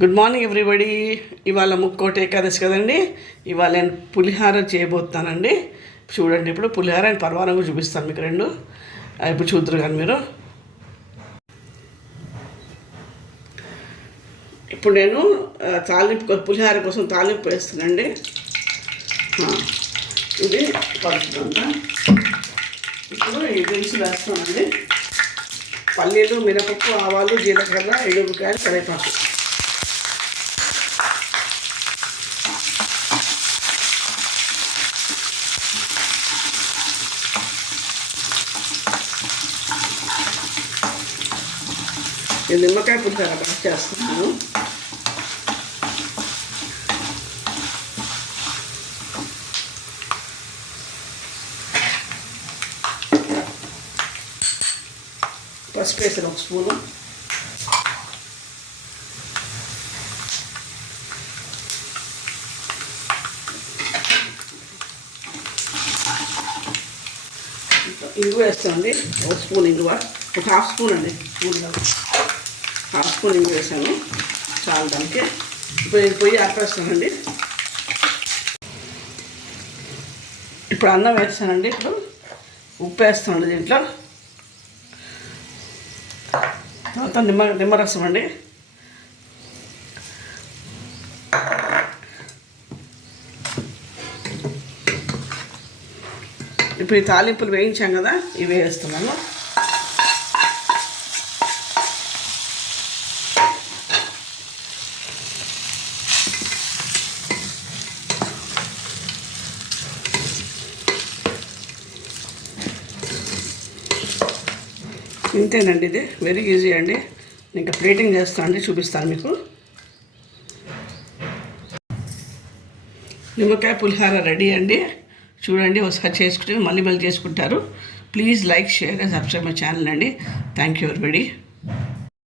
Good morning everybody. ఇవాళ ముక్కోటి ఏకాదశి కదండి. ఇవాళ నేను పులిహార చేయబోతున్నానండి. చూడండి, ఇప్పుడు పులిహార అండ్ పరమాన్నం కూడా చూపిస్తాను మీకు రెండు. ఇప్పుడు చూద్దరు కానీ మీరు. ఇప్పుడు నేను తాలింపు పులిహార కోసం తాలింపు వేస్తానండి. ఇది పడుతుందంతా. ఇప్పుడు ఈ దినుసులు వేస్తానండి. పల్లీలు, మినపప్పు, ఆవాలు, జీలకర్ర, ఎండుమిరపకాయలు, కరివేపాకు. నేను నిమ్మకాయ పులిహార కట్ చేస్తున్నాను. పసుపు వేసాను 1 స్పూను. ఇంగువ వేస్తానండి. 1 స్పూన్ ఇంగువ, 1/2 స్పూన్ అండి. హాఫ్ స్పూన్ ఇంగువ వేసాను చాలా దానికి. ఇప్పుడు నేను పొయ్యి ఆపేస్తానండి. ఇప్పుడు అన్నం వేస్తానండి. ఇప్పుడు ఉప్పు వేస్తానండి దీంట్లో. తర్వాత నిమ్మరసం అండి. ఇప్పుడు ఈ తాలింపులు వేయించాం కదా, ఇవి వేస్తున్నాను. ఇంతేనండి, ఇది వెరీ ఈజీ అండి. ఇంకా ప్లేటింగ్ చేస్తాను అండి, చూపిస్తాను మీకు. నిమ్మకాయ పులిహార రెడీ అండి. చూడండి, ఒకసారి చేసుకుంటే మళ్ళీ చేసుకుంటారు. Please like, share and subscribe my channel అండి. Thank you everybody.